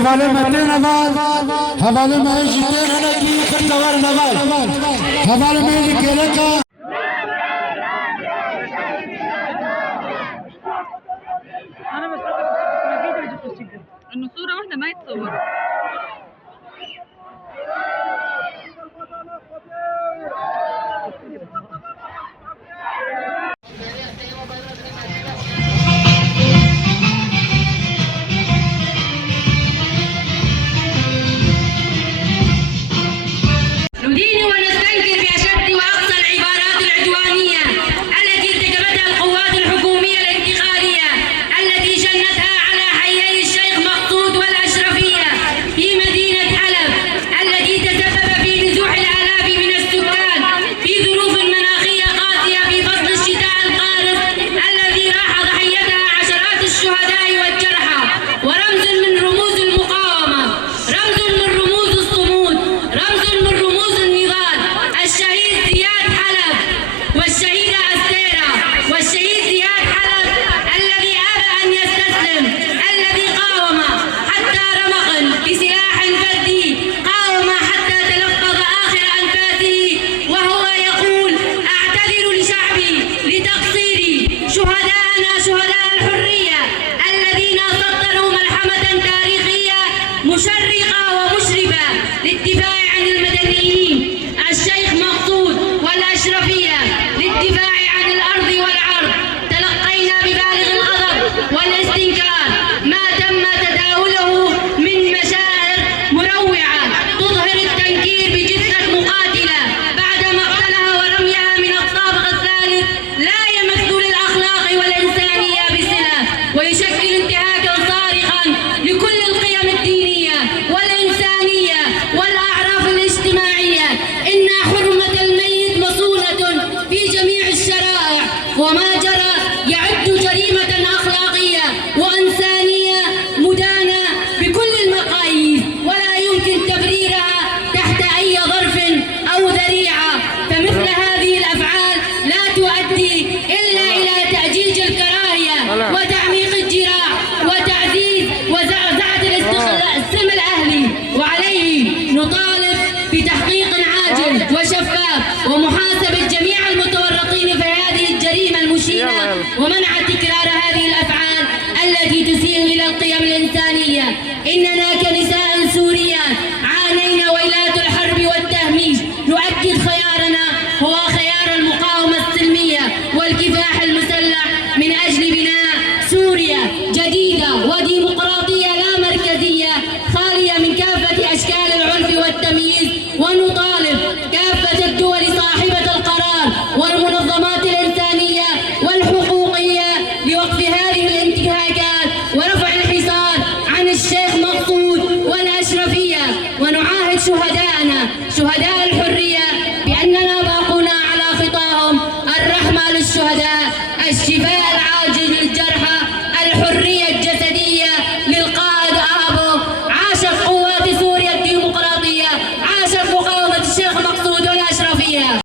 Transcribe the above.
حواله متن نواز حواله में जितने रहने की खतवर नवाज حواله में निकले का انه صورة واحدة ما يتصور. ندين ونستنكر بأشد وأقصى العبارات العدوانية التي ارتكبتها القوات الحكومية الانتقالية التي شنتها على حيي الشيخ مقصود والأشرفية في مدينة حلب، التي تسبب في نزوح الآلاف من السكان في ظروف مناخية قاسية في فصل الشتاء القارس، الذي راح ضحيتها عشرات الشهداء والجرحى، ورمز من رموز المقاومة، رمز من رموز الصمود، رمز من رموز النضال، الشهيد زياد حلب والشهيدة أستيرة والشهيد زياد حلب الذي أبى أن يستسلم، الذي قاوم حتى رمق بسلاح فردي، قاوم حتى تلفظ آخر أنفاسه وهو يقول: أعتذر لشعبي لتقصيري، شهداءنا شهداء الحرية الذين سطروا ملحمة تاريخية مشرقة ومشرفة للدفاع عن المدنيين، الشيخ مقصود والأشرفية للدفاع عن الأرض والعرض. تلقينا ببالغ الغضب والاستنكار ما تم تداوله من مشاعر مروعة تظهر التنكير بجثة مقاتلة بعد مقتلها ورميها من الطابق الثالث لا يمس للأخلاق والإنسانية بصلة، ويشكل انتهاكا صارخا لكل القيم الدينية والإنسانية والأعراف الاجتماعية. إن حرمة الميت مصونة في جميع الشرائع، وما جرى يعد جريمة أخلاقية وإنسانية مدانة بكل المقاييس، ولا يمكن تبريرها تحت أي ظرف أو ذريعة. فمثل هذه الأفعال لا تؤدي إلا إلى تأجيج الكراهية وتعميق الجراح وتعزيز وزعزعة السلم الأهلي، وعليه نطالب بتحقيق عاجل وشفاف ومحاسبة جميع المتورطين في هذه الجريمة المشينة، ومنع تكرار هذه الأفعال التي تسيء إلى القيم الإنسانية. إننا كنساء سوريات عانينا ويلات الحرب والتهميش، نؤكد خيارنا هو خيار المقاومة السلمية والكفاح المسلح من أجل بناء سوريا جديدة وديمقراطية لا مركزية، خالية من كافة أشكال العنف والتمييز. ونطالب كافة الدول صاحبة القرار والمنظمات الإنسانية والحقوقية لوقف هذه الانتهاكات ورفع الحصار عن الشيخ مقصود والأشرفية، ونعاهد شهداءنا شهداء الحرية بأننا باقون على خطاهم: الرحمة للشهداء، الشفاء العاجل